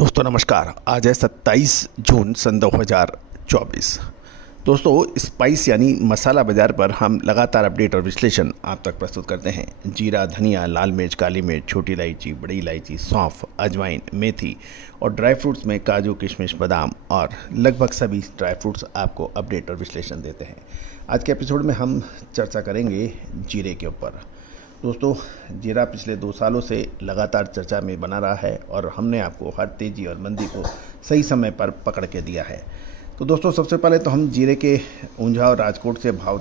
दोस्तों नमस्कार। आज है 27 जून सन 2024। दोस्तों स्पाइस यानी मसाला बाज़ार पर हम लगातार अपडेट और विश्लेषण आप तक प्रस्तुत करते हैं। जीरा, धनिया, लाल मिर्च, काली मिर्च, छोटी इलायची, बड़ी इलायची, सौंफ, अजवाइन, मेथी और ड्राई फ्रूट्स में काजू, किशमिश, बादाम और लगभग सभी ड्राई फ्रूट्स आपको अपडेट और विश्लेषण देते हैं। आज के एपिसोड में हम चर्चा करेंगे जीरे के ऊपर। दोस्तों जीरा पिछले 2 सालों से लगातार चर्चा में बना रहा है और हमने आपको हर तेज़ी और मंदी को सही समय पर पकड़ के दिया है। तो दोस्तों सबसे पहले तो हम जीरे के ऊंझा और राजकोट से भाव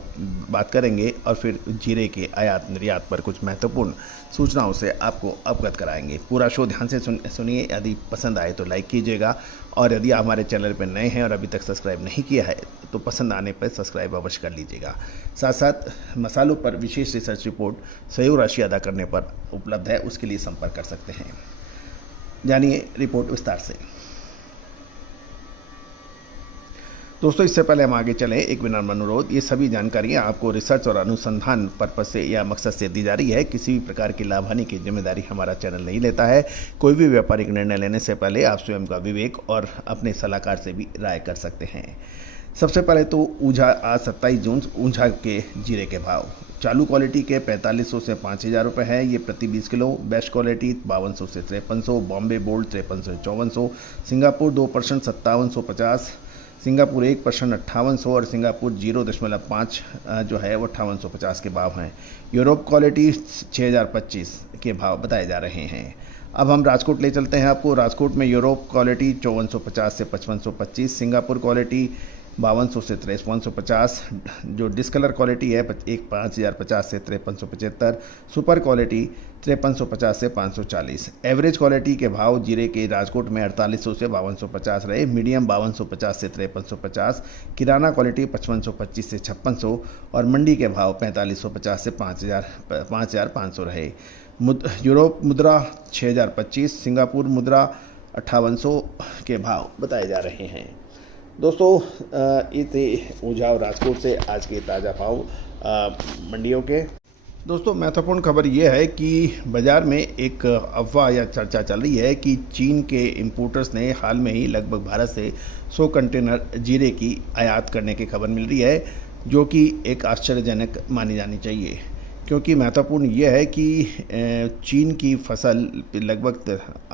बात करेंगे और फिर जीरे के आयात निर्यात पर कुछ महत्वपूर्ण सूचनाओं से आपको अवगत कराएंगे। पूरा शो ध्यान से सुनिए। यदि पसंद आए तो लाइक कीजिएगा और यदि आप हमारे चैनल पर नए हैं और अभी तक सब्सक्राइब नहीं किया है तो पसंद आने पर सब्सक्राइब अवश्य कर लीजिएगा। साथ साथ मसालों पर विशेष रिसर्च रिपोर्ट सहयोग राशि अदा करने पर उपलब्ध है, उसके लिए संपर्क कर सकते हैं। जानिए रिपोर्ट विस्तार से। दोस्तों इससे पहले हम आगे चलें, एक विनम्र अनुरोध। ये सभी जानकारियाँ आपको रिसर्च और अनुसंधान पर्पज से या मकसद से दी जा रही है। किसी भी प्रकार की लाभ हानि की जिम्मेदारी हमारा चैनल नहीं लेता है। कोई भी व्यापारिक निर्णय लेने से पहले आप स्वयं का विवेक और अपने सलाहकार से भी राय कर सकते हैं। सबसे पहले तो ऊंझा आज 27 जून ऊंझा के जीरे के भाव चालू क्वालिटी के 4500 से 5000 रुपये है ये प्रति 20 किलो। बेस्ट क्वालिटी 5200 से 5300, बॉम्बे बोल्ड 5300 से 5400, सिंगापुर 2% 5750, सिंगापुर 1% 5800 और सिंगापुर 0.5 जो है वो 5850 के भाव हैं। यूरोप क्वालिटी 6025 के भाव बताए जा रहे हैं। अब हम राजकोट ले चलते हैं आपको। राजकोट में यूरोप क्वालिटी 5450 से 5525, सिंगापुर क्वालिटी 5200 से 5350, जो डिस्कलर क्वालिटी है 5050 से 5375, सुपर क्वालिटी 5350 से 540। एवरेज क्वालिटी के भाव जीरे के राजकोट में 4800 से 5250 रहे, मीडियम 5250 से 5350, किराना क्वालिटी 5525 से 5600 और मंडी के भाव 4550 से 5500 रहे। यूरोप मुद्रा 6025, सिंगापुर मुद्रा 5800 के भाव बताए जा रहे हैं। दोस्तों ये थे ऊंझा और राजकोट से आज के ताज़ा भाव मंडियों के। दोस्तों महत्वपूर्ण खबर ये है कि बाज़ार में एक अफवाह या चर्चा चल रही है कि चीन के इंपोर्टर्स ने हाल में ही लगभग भारत से 100 कंटेनर जीरे की आयात करने की खबर मिल रही है, जो कि एक आश्चर्यजनक मानी जानी चाहिए। क्योंकि महत्वपूर्ण ये है कि चीन की फसल लगभग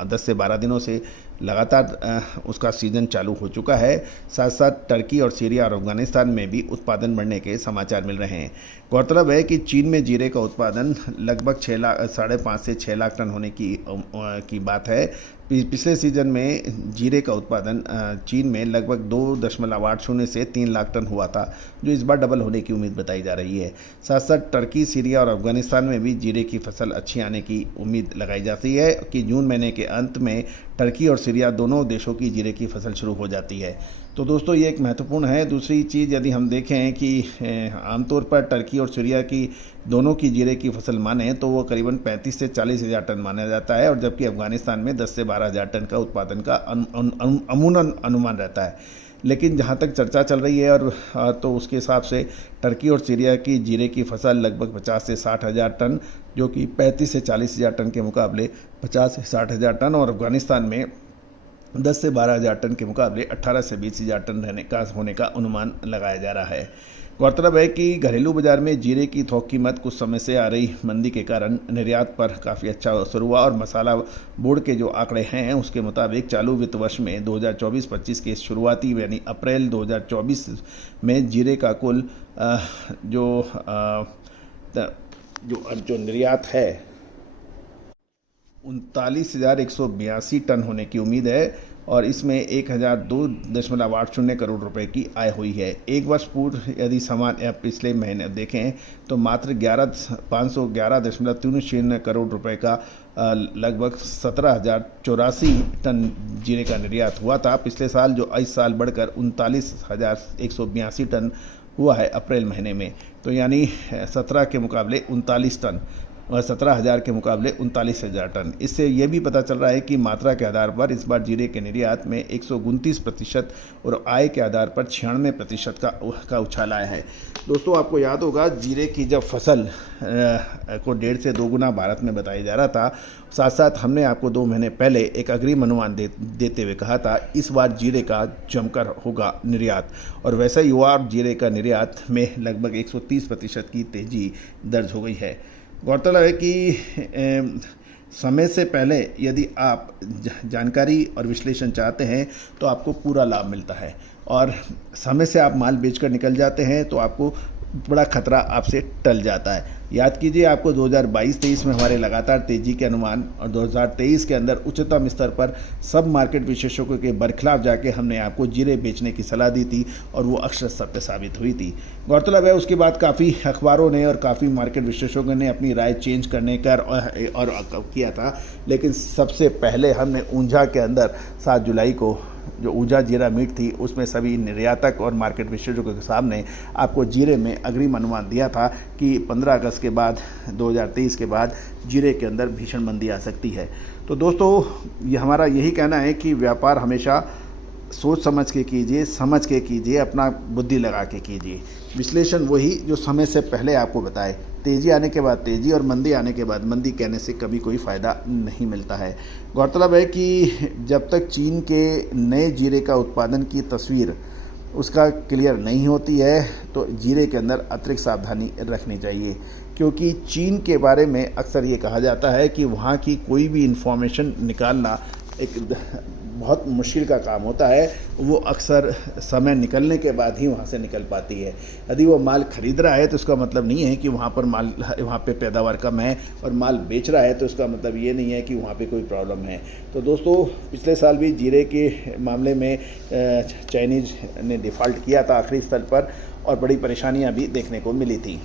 10 से 12 दिनों से लगातार उसका सीज़न चालू हो चुका है। साथ साथ टर्की और सीरिया और अफगानिस्तान में भी उत्पादन बढ़ने के समाचार मिल रहे हैं। गौरतलब है कि चीन में जीरे का उत्पादन लगभग 5.5 से 6 लाख टन होने की बात है। पिछले सीजन में जीरे का उत्पादन चीन में लगभग 2.80 से 3 लाख टन हुआ था, जो इस बार डबल होने की उम्मीद बताई जा रही है। साथ साथ टर्की, सीरिया और अफगानिस्तान में भी जीरे की फसल अच्छी आने की उम्मीद लगाई जाती है कि जून महीने के अंत में टर्की और सीरिया दोनों देशों की जीरे की फसल शुरू हो जाती है। तो दोस्तों ये एक महत्वपूर्ण है। दूसरी चीज़ यदि हम देखें कि आमतौर पर टर्की और सीरिया की दोनों की जीरे की फसल माने तो वो करीबन 35 से 40 हज़ार टन माना जाता है, और जबकि अफगानिस्तान में 10 से 12 हज़ार टन का उत्पादन का अमूमन अनुमान रहता है। लेकिन जहाँ तक चर्चा चल रही है और तो उसके हिसाब से टर्की और सीरिया की जीरे की फसल लगभग 50 से 60 हज़ार टन, जो कि 35 से 40 हज़ार टन के मुकाबले 50 से 60 हज़ार टन, और अफगानिस्तान में 10 से 12 हज़ार टन के मुकाबले 18 से 20 हज़ार टन होने का अनुमान लगाया जा रहा है। गौरतलब है कि घरेलू बाजार में जीरे की थोक कीमत कुछ समय से आ रही मंदी के कारण निर्यात पर काफ़ी अच्छा असर हुआ, और मसाला बोर्ड के जो आंकड़े हैं उसके मुताबिक चालू वित्त वर्ष में 2024-25 के शुरुआती यानी अप्रैल 2024 में जीरे का कुल जो निर्यात है 39,182 टन होने की उम्मीद है, और इसमें 1002.80 करोड़ रुपए की आय हुई है। एक वर्ष पूर्व यदि समान या पिछले महीने देखें तो मात्र 511.30 करोड़ रुपए का लगभग 17,084 टन जीरे का निर्यात हुआ था पिछले साल, जो इस साल बढ़कर 39,182 टन हुआ है अप्रैल महीने में। तो यानी 17 के मुकाबले 39 टन 17,000 के मुकाबले 39,000 टन। इससे ये भी पता चल रहा है कि मात्रा के आधार पर इस बार जीरे के निर्यात में 129% और आय के आधार पर 96% का उछाल आया है। दोस्तों, आपको याद होगा जीरे की जब फसल को 1.5 से 2 गुना भारत में बताया जा रहा था, साथ साथ हमने आपको 2 महीने पहले एक अग्रिम अनुमान देते हुए कहा था इस बार जीरे का जमकर होगा निर्यात, और वैसा ही हुआ। जीरे का निर्यात में लगभग 130% की तेजी दर्ज हो गई है। गौरतलब है कि समय से पहले यदि आप जानकारी और विश्लेषण चाहते हैं तो आपको पूरा लाभ मिलता है, और समय से आप माल बेचकर निकल जाते हैं तो आपको बड़ा खतरा आपसे टल जाता है। याद कीजिए, आपको 2022-23 में हमारे लगातार तेजी के अनुमान और 2023 के अंदर उच्चतम स्तर पर सब मार्केट विशेषज्ञों के बरखिलाफ जाके हमने आपको जीरे बेचने की सलाह दी थी, और वो अक्षर सत्य साबित हुई थी। गौरतलब है उसके बाद काफ़ी अखबारों ने और काफ़ी मार्केट विशेषज्ञों ने अपनी राय चेंज करने का और किया था, लेकिन सबसे पहले हमने ऊंझा के अंदर 7 जुलाई को जो ऊंझा जीरा मीट थी उसमें सभी निर्यातक और मार्केट विशेषज्ञों के सामने आपको जीरे में अग्रिम अनुमान दिया था कि 15 अगस्त के बाद 2023 के बाद जीरे के अंदर भीषण मंदी आ सकती है। तो दोस्तों, ये हमारा यही कहना है कि व्यापार हमेशा सोच समझ के कीजिए, समझ के कीजिए, अपना बुद्धि लगा के कीजिए। विश्लेषण वही जो समय से पहले आपको बताए। तेज़ी आने के बाद तेज़ी और मंदी आने के बाद मंदी कहने से कभी कोई फ़ायदा नहीं मिलता है। गौरतलब है कि जब तक चीन के नए जीरे का उत्पादन की तस्वीर उसका क्लियर नहीं होती है तो जीरे के अंदर अतिरिक्त सावधानी रखनी चाहिए, क्योंकि चीन के बारे में अक्सर ये कहा जाता है कि वहाँ की कोई भी इन्फॉर्मेशन निकालना एक बहुत मुश्किल का काम होता है। वो अक्सर समय निकलने के बाद ही वहाँ से निकल पाती है। यदि वो माल खरीद रहा है तो उसका मतलब नहीं है कि वहाँ पे पैदावार कम है, और माल बेच रहा है तो उसका मतलब ये नहीं है कि वहाँ पे कोई प्रॉब्लम है। तो दोस्तों, पिछले साल भी जीरे के मामले में चाइनीज़ ने डिफ़ॉल्ट किया था आखिरी स्तर पर, और बड़ी परेशानियाँ भी देखने को मिली थी।